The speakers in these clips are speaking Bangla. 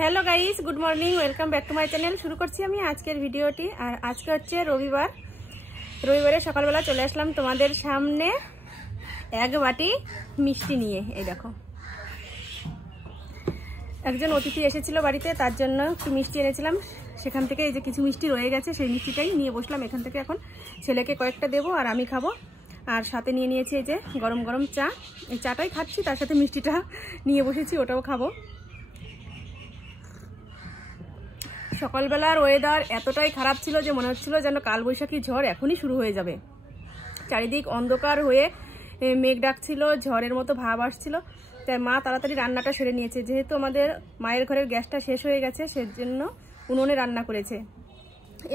Hello guys, good morning, welcome back to my channel. शुरू करছি আমি আজকের ভিডিওটি। আর আজকে হচ্ছে রবিবারে সকালবেলা চলে আসলাম তোমাদের সামনে এক বাটি মিষ্টি নিয়ে। এই দেখো, একজন অতিথি এসেছিল বাড়িতে, তার জন্য একটু মিষ্টি এনেছিলাম। সেখান থেকে এই যে কিছু মিষ্টি রয়ে গেছে, সেই মিষ্টিটাই নিয়ে বসলাম। এখান থেকে এখন ছেলেকে কয়েকটা দেবো আর আমি খাবো। আর সাথে নিয়ে নিয়েছি এই যে গরম গরম চা। এই চাটাই খাচ্ছি, তার সাথে মিষ্টিটা নিয়ে বসেছি, ওটাও খাবো। সকালবেলার ওয়েদার এতটাই খারাপ ছিল যে মনে হচ্ছিল যেন কালবৈশাখী ঝড় এখনই শুরু হয়ে যাবে। চারিদিক অন্ধকার হয়ে মেঘ ডাকছিল, ঝড়ের মতো ভাব আসছিল। তাই মা তাড়াতাড়ি রান্নাটা সেরে নিয়েছে। যেহেতু আমাদের মায়ের ঘরের গ্যাসটা শেষ হয়ে গেছে, সেজন্য উনুনে রান্না করেছে।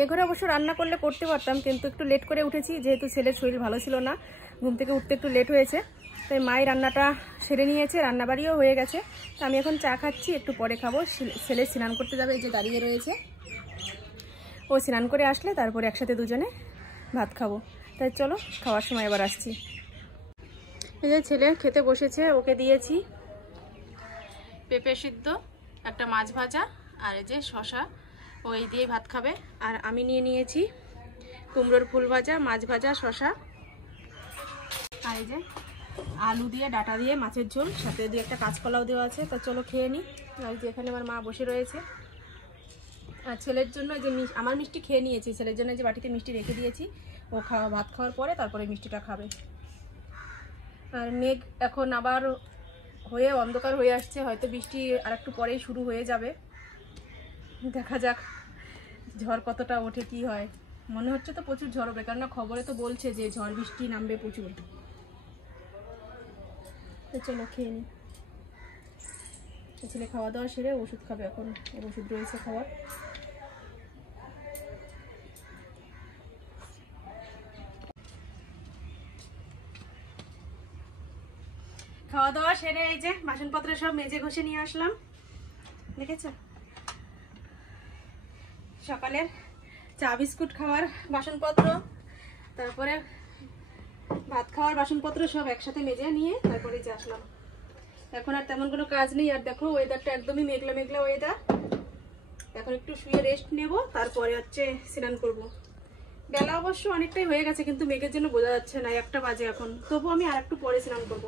এ ঘরে অবশ্য রান্না করতে পারতাম, কিন্তু একটু লেট করে উঠেছি, যেহেতু ছেলের শরীর ভালো ছিল না, ঘুম থেকে উঠতে একটু লেট হয়েছে। তাই মাই রান্নাটা সেরে নিয়েছে, রান্নাবাড়িও হয়ে গেছে। তো আমি এখন চা খাচ্ছি, একটু পরে খাবো। ছেলে স্নান করতে যাবে, এই যে দাঁড়িয়ে রয়েছে। ও স্নান করে আসলে তারপরে একসাথে দুজনে ভাত খাবো। তাই চলো, খাওয়ার সময় এবার আসছি। এই যে ছেলে খেতে বসেছে, ওকে দিয়েছি পেঁপে সিদ্ধ, একটা মাছ ভাজা আর এই যে শশা, ওই দিয়ে ভাত খাবে। আর আমি নিয়ে নিয়েছি কুমড়োর ফুল ভাজা, মাছ ভাজা, শশা আর এই যে আলু দিয়ে ডাটা দিয়ে মাছের ঝোল, সাথে দিয়ে একটা কাঁচকলাও দেওয়া আছে। তা চলো খেয়ে নিই। আর যে এখানে আমার মা বসে রয়েছে। আর ছেলের জন্য যে আমার মিষ্টি খেয়ে নিয়েছি, ছেলের জন্য যে বাটিতে মিষ্টি রেখে দিয়েছি, ও ভাত খাওয়ার পরে তারপরে মিষ্টিটা খাবে। আর মেঘ এখন আবার হয়ে অন্ধকার হয়ে আসছে, হয়তো বৃষ্টি আর একটু পরেই শুরু হয়ে যাবে। দেখা যাক ঝড় কতটা ওঠে, কি হয়। মনে হচ্ছে তো প্রচুর ঝড় হবে, কেননা খবরে তো বলছে যে ঝড় বৃষ্টি নামবে প্রচুর। তো চলো খেয়ে নিই। ছেলে খাওয়া দাওয়া সেরে ওষুধ খাবে, এখন ওষুধ রয়েছে খাওয়ার। খাওয়া দাওয়া সেরে এই যে বাসনপত্র সব মেজে ঘষে নিয়ে আসলাম। দেখেছো, সকালের চা বিস্কুট খাওয়ার বাসনপত্র, তারপরে ভাত খাওয়ার বাসনপত্র সব একসাথে মেজে নিয়ে তারপরে যে আসলাম। এখন আর তেমন কোনো কাজ নেই। আর দেখো ওয়েদারটা একদমই মেঘলা মেঘলা ওয়েদার। এখন একটু শুয়ে রেস্ট নেব, তারপরে হচ্ছে স্নান করব। বেলা অবশ্য অনেকটাই হয়ে গেছে, কিন্তু মেঘের জন্য বোঝা যাচ্ছে না, 1টা বাজে এখন। তবু আমি আর একটু পরে স্নান করবো,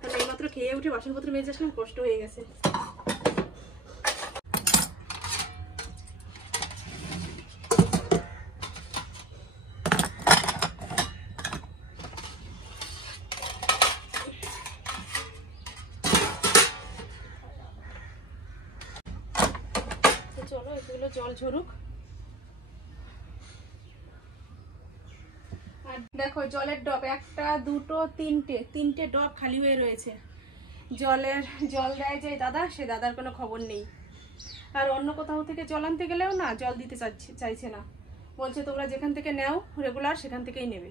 কারণ এইমাত্র খেয়ে উঠে বাসনপত্র মেজে আসলাম, কষ্ট হয়ে গেছে। চলো এগুলো জল ঝরুক। আর দেখো জলের ডব, 1টা 2টো 3টে ডব খালি হয়ে রয়েছে। জল দেয় যে দাদা, সে দাদার কোনো খবর নেই। আর অন্য কোথাও থেকে জল আনতে গেলেও না, জল দিতে চাইছে না। বলছে তোমরা যেখান থেকে নাও রেগুলার, সেখান থেকেই নেবে।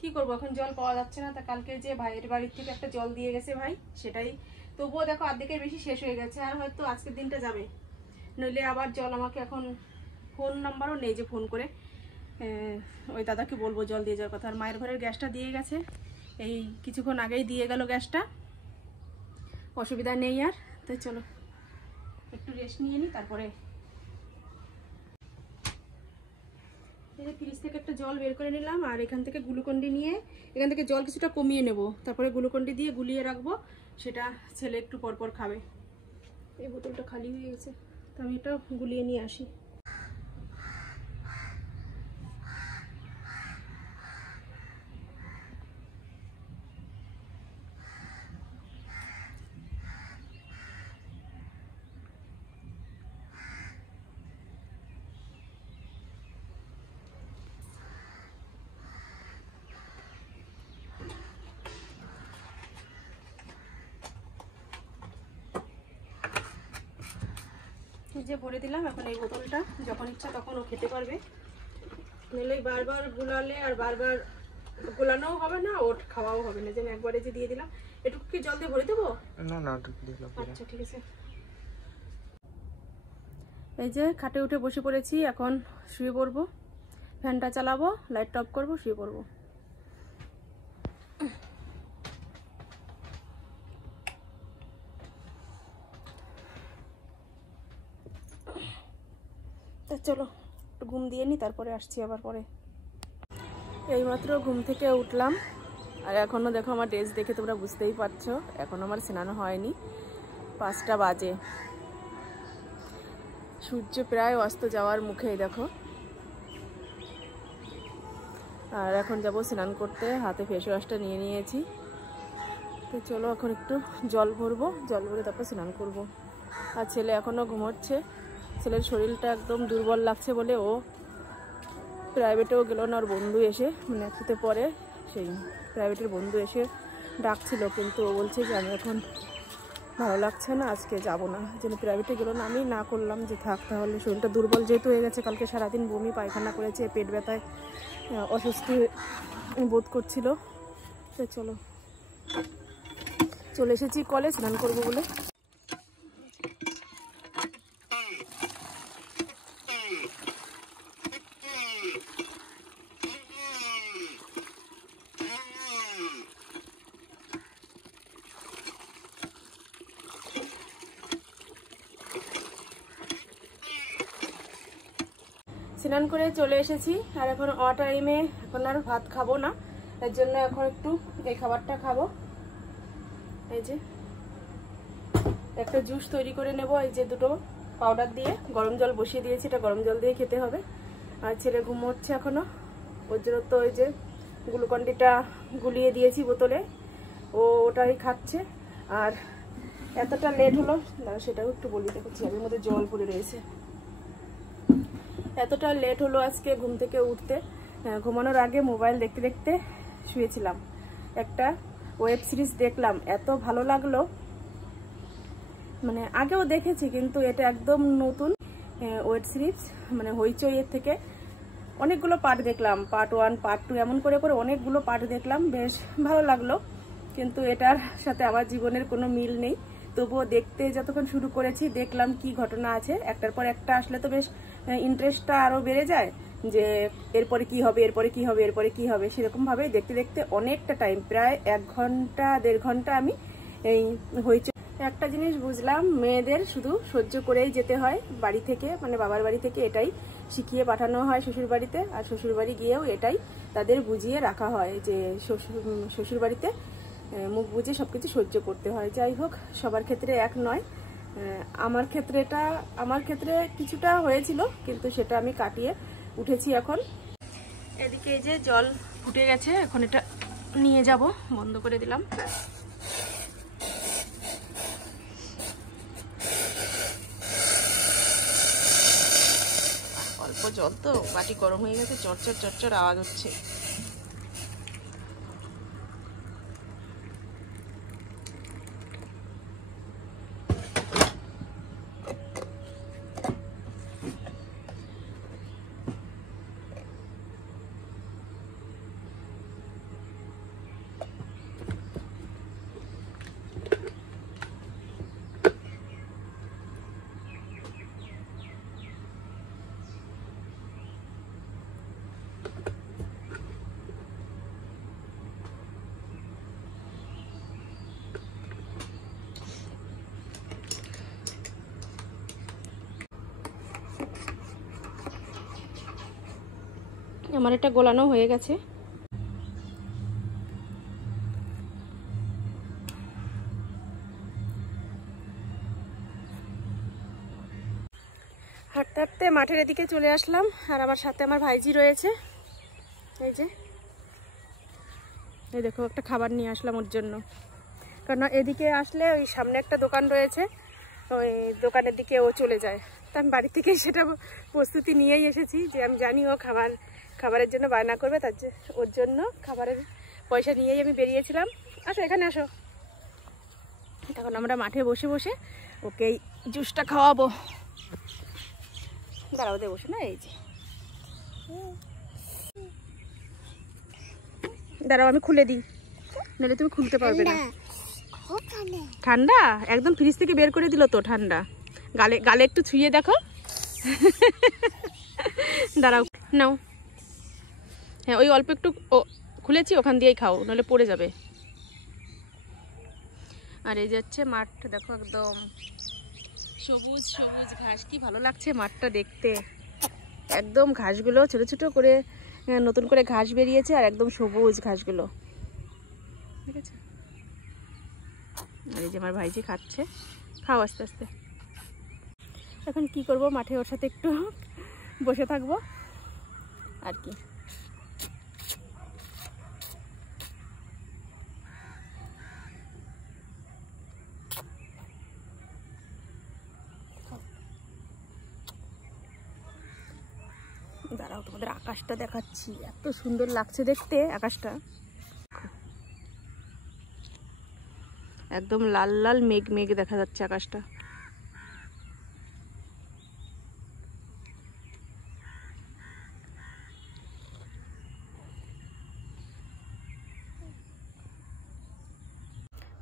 কি করবো, এখন জল পাওয়া যাচ্ছে না। তা কালকে যে ভাইয়ের বাড়ির থেকে একটা জল দিয়ে গেছে ভাই, সেটাই তবুও দেখো অর্ধেকের বেশি শেষ হয়ে গেছে। আর হয়তো আজকের দিনটা যাবে, নইলে আবার জল আমাকে এখন ফোন নাম্বারও নেই যে ফোন করে ওই দাদাকে বলবো জল দিয়ে যাওয়ার কথা। আর মায়ের ঘরের গ্যাসটা দিয়ে গেছে, এই কিছুক্ষণ আগেই দিয়ে গেল গ্যাসটা, অসুবিধা নেই আর। তো চলো একটু রেস্ট নিয়ে নিই, তারপরে ফ্রিজ থেকে একটা জল বের করে নিলাম। আর এখান থেকে গ্লুকন্ডি নিয়ে, এখান থেকে জল কিছুটা কমিয়ে নেব, তারপরে গ্লুকন্ডি দিয়ে গুলিয়ে রাখবো, সেটা ছেলে একটু পরপর খাবে। এই বোতলটা খালি হয়ে গেছে, তো আমি এটা গুলিয়ে নিয়ে আসি। যে ভরে দিলাম, এখন এই বোতলটা যখন ইচ্ছা তখন ও খেতে পারবে। নইলে বারবার গুলালে আর বারবার গোলানোও হবে না, ওর খাওয়াও হবে না। যেন একবারে যে দিয়ে দিলাম। এটুকু কি জল দিয়ে ভরে দেবো? না, আচ্ছা ঠিক আছে। এই যে খাটে উঠে বসে পড়েছি, এখন শুয়ে পড়বো। ফ্যানটা চালাবো, লাইট অফ করবো, শুয়ে পড়বো। তা চলো একটু ঘুম দিয়ে নি, তারপরে আসছি আবার পরে। এইমাত্র ঘুম থেকে উঠলাম, আর এখনও দেখো আমার ড্রেস দেখে তোমরা বুঝতেই পারছো এখনও আমার স্নান হয়নি। 5টা বাজে, সূর্য প্রায় অস্ত যাওয়ার মুখেই দেখো। আর এখন যাবো স্নান করতে, হাতে ফেস ওয়াশটা নিয়ে নিয়েছি। তো চলো এখন একটু জল ভরবো, জল ভরে তারপর স্নান করবো। আর ছেলে এখনও ঘুমোচ্ছে, ছেলের শরীরটা একদম দুর্বল লাগছে বলে ও প্রাইভেটেও গেল না। ওর বন্ধু এসে মানে একটুতে পরে সেই প্রাইভেটের বন্ধু এসে ডাকছিল, কিন্তু ও বলছে যে আমি এখন ভালো লাগছে না, আজকে যাব না, যেন প্রাইভেটে গেলো না। আমি না করলাম যে থাক তাহলে, শরীরটা দুর্বল যেহেতু হয়ে গেছে, কালকে সারাদিন বমি পায়খানা করেছে, পেট ব্যথায় অস্বস্তি বোধ করছিল। তো চলো চলে এসেছি কলে স্নান করবো বলে। স্নান করে চলে এসেছি, আর এখন টাইমে এখন আর ভাত খাবো না, এর জন্য এখন একটু এই খাবারটা খাবো। এই যে একটা জুস তৈরি করে নেব, এই যে দুটো পাউডার দিয়ে গরম জল বসিয়ে দিয়েছি, এটা গরম জল দিয়ে খেতে হবে। আর ছেলে ঘুমোচ্ছে এখনো, ওর জন্য তো ওই যে গ্লুকন্ডিটা গুলিয়ে দিয়েছি বোতলে, ও ওটাই খাচ্ছে। আর এতটা লেট হলো সেটাও একটু বলি, দেখো চেয়ারের মধ্যে জল পড়ে রয়েছে। এতটা লেট হলো আজকে ঘুম থেকে উঠতে। ঘুমানোর আগে মোবাইল দেখতে দেখতে শুয়েছিলাম, একটা ওয়েব সিরিজ দেখলাম, এত ভালো লাগলো। মানে আগেও দেখেছি কিন্তু এটা একদম নতুন ওয়েব সিরিজ, মানে হইচই এর থেকে অনেকগুলো পার্ট দেখলাম, পার্ট 1 পার্ট 2 এমন করে করে অনেকগুলো পার্ট দেখলাম, বেশ ভালো লাগলো। কিন্তু এটার সাথে আমার জীবনের কোনো মিল নেই, তবুও দেখতে যতক্ষণ শুরু করেছি দেখলাম কি ঘটনা আছে, একটার পর একটা আসলে তো বেশ ইন্টারেস্টটা আরও বেড়ে যায়, যে এরপরে কি হবে, এরপরে কি হবে, এরপরে কি হবে, সেরকমভাবে দেখতে দেখতে অনেকটা টাইম, প্রায় 1 ঘন্টা 1.5 ঘন্টা আমি এই হইচই। একটা জিনিস বুঝলাম, মেয়েদের শুধু সহ্য করেই যেতে হয় বাড়ি থেকে, মানে বাবার বাড়ি থেকে এটাই শিখিয়ে পাঠানো হয় শ্বশুর বাড়িতে, আর শ্বশুর বাড়ি গিয়েও এটাই তাদের বুঝিয়ে রাখা হয় যে শ্বশুর বাড়িতে মুখ বুঝে সবকিছু সহ্য করতে হয়। যাই হোক, সবার ক্ষেত্রে এক নয়, আমার ক্ষেত্রে কিছুটা হয়েছিল, কিন্তু সেটা আমি কাটিয়ে উঠেছি এখন। এদিকে এই যে জল ফুটে গেছে, এখন এটা নিয়ে যাব, বন্ধ করে দিলাম। অল্প জল তো, বাটি গরম হয়ে গেছে, চরচর চরচর আওয়াজ হচ্ছে। আমার এটা গোলানো হয়ে গেছে। হাঁটতে হাঁটতে মাঠের এদিকে চলে আসলাম, আর আমার সাথে আমার ভাইজি রয়েছে। এই যে এই দেখো একটা খাবার নিয়ে আসলাম ওর জন্য, কারণ এদিকে আসলে ওই সামনে একটা দোকান রয়েছে, ওই দোকানের দিকে ও চলে যায়। তা আমি বাড়ি থেকে সেটা প্রস্তুতি নিয়েই এসেছি, যে আমি জানি ও খাবারের জন্য বায়না করবে, তার ওর জন্য খাবারের পয়সা নিয়েই আমি বেরিয়েছিলাম। আসো এখানে আসো, তখন আমরা মাঠে বসে বসে ওকে এই জুসটা খাওয়াবো। দাঁড়াও দে বসে না, এই যে দাঁড়াও আমি খুলে দিই, নাহলে তুমি খুলতে পারবে না। ঠান্ডা একদম, ফ্রিজ থেকে বের করে দিল তো ঠান্ডা। গালে গালে একটু ছুঁয়ে দেখো। দাঁড়াও নাও, হ্যাঁ ওই অল্প একটু খুলেছি, ওখান দিয়েই খাও, নাহলে পড়ে যাবে। আর এই যাচ্ছে মাঠ, দেখো একদম সবুজ সবুজ ঘাস, কি ভালো লাগছে মাঠটা দেখতে। একদম ঘাসগুলো ছোট ছোট করে নতুন করে ঘাস বেরিয়েছে, আর একদম সবুজ ঘাসগুলো, ঠিক আছে। আর এই যে আমার ভাইজি খাচ্ছে, খাও আস্তে আস্তে। এখন কি করব, মাঠে ওর সাথে একটু বসে থাকবো আর কি। দাঁড়াও, তোমাদের আকাশটা দেখাচ্ছি, এত সুন্দর লাগছে দেখতে আকাশটা, একদম লাল লাল মেঘ মেঘ দেখা যাচ্ছে আকাশটা।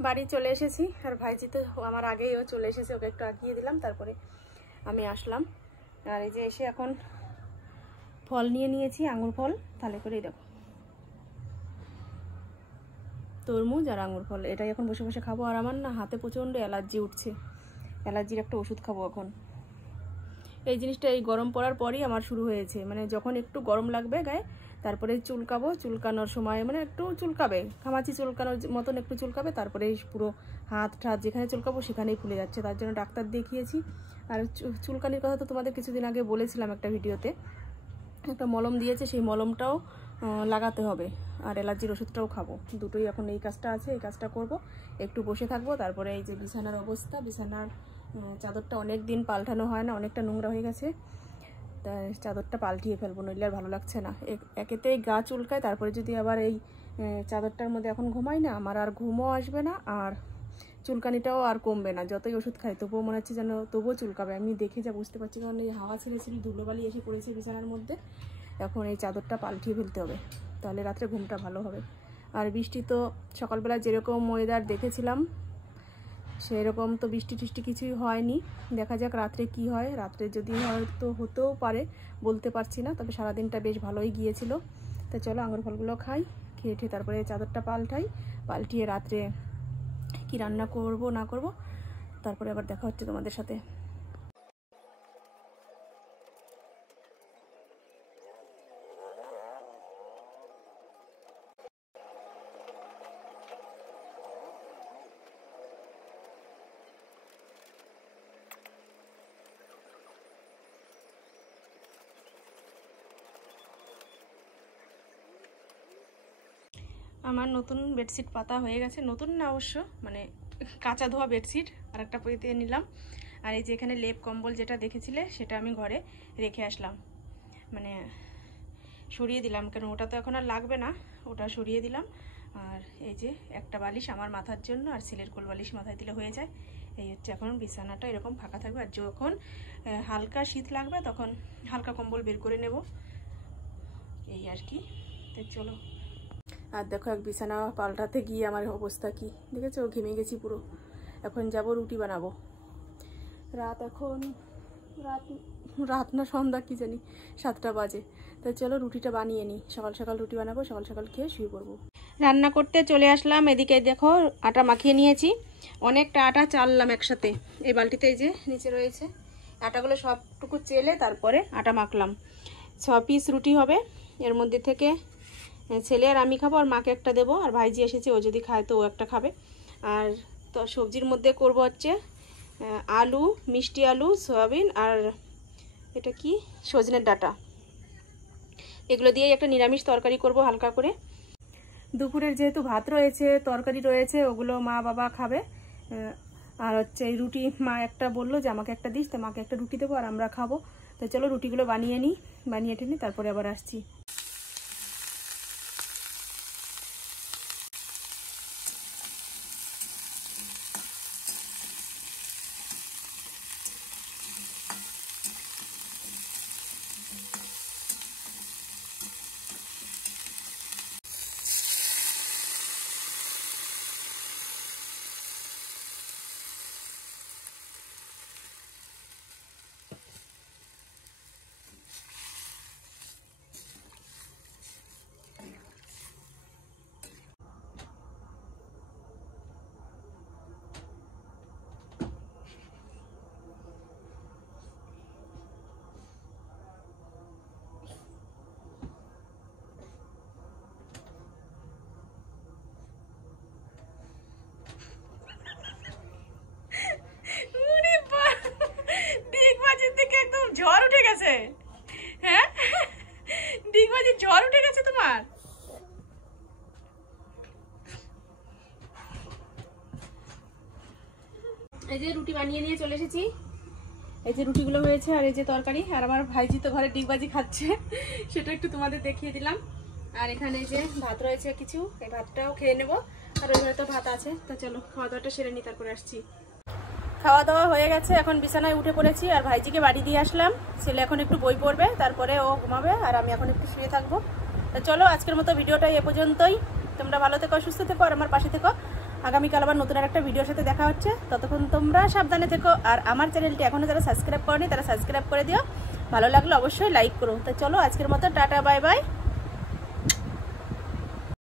বাড়ি চলে এসেছি, আর ভাইজি তো আমার আগেই ও চলে এসেছে, ওকে একটু আগিয়ে দিলাম, তারপরে আমি আসলাম। আর এই যে এসে এখন ফল নিয়ে নিয়েছি, আঙুর ফল, তাহলে করেই দেখো তরমুজ আর আঙুর ফল, এটাই এখন বসে বসে খাবো। আর আমার না হাতে প্রচণ্ড অ্যালার্জি উঠছে, অ্যালার্জির একটা ওষুধ খাবো এখন। এই জিনিসটা এই গরম পড়ার পরই আমার শুরু হয়েছে, মানে যখন একটু গরম লাগবে গায়ে, তারপরে চুলকাবো, চুলকানোর সময় মানে একটু চুলকাবে, ঘামাচি চুলকানোর মতন একটু চুলকাবে, তারপরে পুরো হাত ঠাত যেখানে চুলকাবো সেখানেই ফুলে যাচ্ছে, তার জন্য ডাক্তার দেখিয়েছি। আর চুলকানির কথা তো তোমাদের কিছুদিন আগে বলেছিলাম একটা ভিডিওতে, একটা মলম দিয়েছে, সেই মলমটাও লাগাতে হবে, আর অ্যালার্জির ওষুধটাও খাবো, দুটোই এখন এই কাজটা আছে, এই কাজটা করব, একটু বসে থাকবো। তারপরে এই যে বিছানার অবস্থা, বিছানার চাদরটা অনেক দিন পাল্টানো হয় না, অনেকটা নোংরা হয়ে গেছে, তাই চাদরটা পাল্টিয়ে ফেলবো, নইলে আর ভালো লাগছে না। একেতেই গা চুলকায়, তারপরে যদি আবার এই চাদরটার মধ্যে এখন ঘুমাই না, আমার আর ঘুমও আসবে না, আর চুলকানিটাও আর কমবে না, যতই ওষুধ খাই তবুও মনে হচ্ছে যেন তবুও চুলকাবে। আমি দেখে যা বুঝতে পারছি, কারণ এই হাওয়া ছেড়েছিলি, ধুলোবালি এসে পড়েছে বিছানার মধ্যে, এখন এই চাদরটা পাল্টিয়ে ফেলতে হবে, তাহলে রাত্রে ঘুমটা ভালো হবে। আর বৃষ্টি তো সকালবেলা যেরকম ওয়েদার দেখেছিলাম সেরকম তো বৃষ্টি টিষ্টি কিছুই হয়নি, দেখা যাক রাত্রে কি হয়, রাত্রে যদি হয়তো হতেও পারে, বলতে পারছি না, তবে সারাদিনটা বেশ ভালোই গিয়েছিল। তো চলো আঙুর ফলগুলো খাই, খেয়ে তারপরে চাদরটা পাল্টিয়ে রাত্রে কি রান্না করব না করব, তারপরে আবার দেখা হচ্ছে তোমাদের সাথে। আমার নতুন বেডশিট পাতা হয়ে গেছে, নতুন না অবশ্য, মানে কাঁচা ধোয়া বেডশিট আর একটা পেতে নিলাম। আর এই যে এখানে লেপ কম্বল যেটা দেখেছিলে সেটা আমি ঘরে রেখে আসলাম, মানে সরিয়ে দিলাম, কারণ ওটা তো এখন আর লাগবে না, ওটা সরিয়ে দিলাম। আর এই যে একটা বালিশ আমার মাথার জন্য, আর ছেলের কোল বালিশ মাথায় দিলে হয়ে যায়। এই হচ্ছে এখন বিছানাটা এরকম ফাঁকা থাকবে, আর যখন হালকা শীত লাগবে তখন হালকা কম্বল বের করে নেব, এই আর কি। তো চলো, আর দেখো এক বিছানা পাল্টাতে গিয়ে আমার অবস্থা কি দেখেছো, ঘেমে গেছি পুরো। এখন যাব রুটি বানাবো, এখন রাত না সন্ধ্যা কি জানি, 7টা বাজে। তো চলো রুটিটা বানিয়ে নিই, সকাল সকাল রুটি বানাবো, সকাল সকাল খেয়ে শুয়ে পড়বো। রান্না করতে চলে আসলাম, এদিকে দেখো আটা মাখিয়ে নিয়েছি, অনেকটা আটা চাললাম একসাথে, এই বালতিতে এই যে নিচে রয়েছে আটাগুলো, সবটুকু চেলে তারপরে আটা মাখলাম। 6 পিস রুটি হবে, এর মধ্যে থেকে ছেলে আর আমি খাবো, আর মাকে একটা দেবো, আর ভাইজি এসেছে, ও যদি খায় তো ও একটা খাবে। আর তো সবজির মধ্যে করব হচ্ছে আলু, মিষ্টি আলু, সয়াবিন, আর এটা কি সজনের ডাঁটা, এগুলো দিয়ে একটা নিরামিষ তরকারি করব হালকা করে। দুপুরের যেহেতু ভাত রয়েছে, তরকারি রয়েছে, ওগুলো মা বাবা খাবে। আর হচ্ছে এই রুটি মা একটা বললো যে আমাকে একটা দিস, তো মাকে একটা রুটি দেবো আর আমরা খাবো। তো চলো রুটিগুলো বানিয়ে নিই, বানিয়ে টেনে তারপরে আবার আসছি। বানিয়ে নিয়ে চলে এসেছি। এই যে রুটিগুলো হয়েছে আর এই যে তরকারি, আর আমার ভাইজি তো ঘরে ডিগবাজি খাচ্ছে, সেটা একটু তোমাদের দেখিয়ে দিলাম। আর এখানে যে ভাত রয়েছে কিছু, এই ভাতটাও খেয়ে নেবো, আর ওই ঘরে তো ভাত আছে। তো চলো খাওয়া দাওয়াটা সেরে নিই, তারপরে আসছি। খাওয়া দাওয়া হয়ে গেছে, এখন বিছানায় উঠে পড়েছি আর ভাইজিকে বাড়ি দিয়ে আসলাম। ছেলে এখন একটু বই পড়বে, তারপরে ও ঘুমাবে আর আমি এখন একটু শুয়ে থাকবো। তো চলো আজকের মতো ভিডিওটা এ পর্যন্তই। তোমরা ভালো থেকো, সুস্থ থেকো আর আমার পাশে থেকো। আগামীকাল আবার নতুন একটা ভিডিওর সাথে দেখা হচ্ছে। ততক্ষণ তোমরা সাবধানে থেকো, আর আমার চ্যানেলটি এখনও যারা সাবস্ক্রাইব করনি তারা সাবস্ক্রাইব করে দিও। ভালো লাগলে অবশ্যই লাইক করো। তো চলো আজকের মতো টাটা, বাই বাই।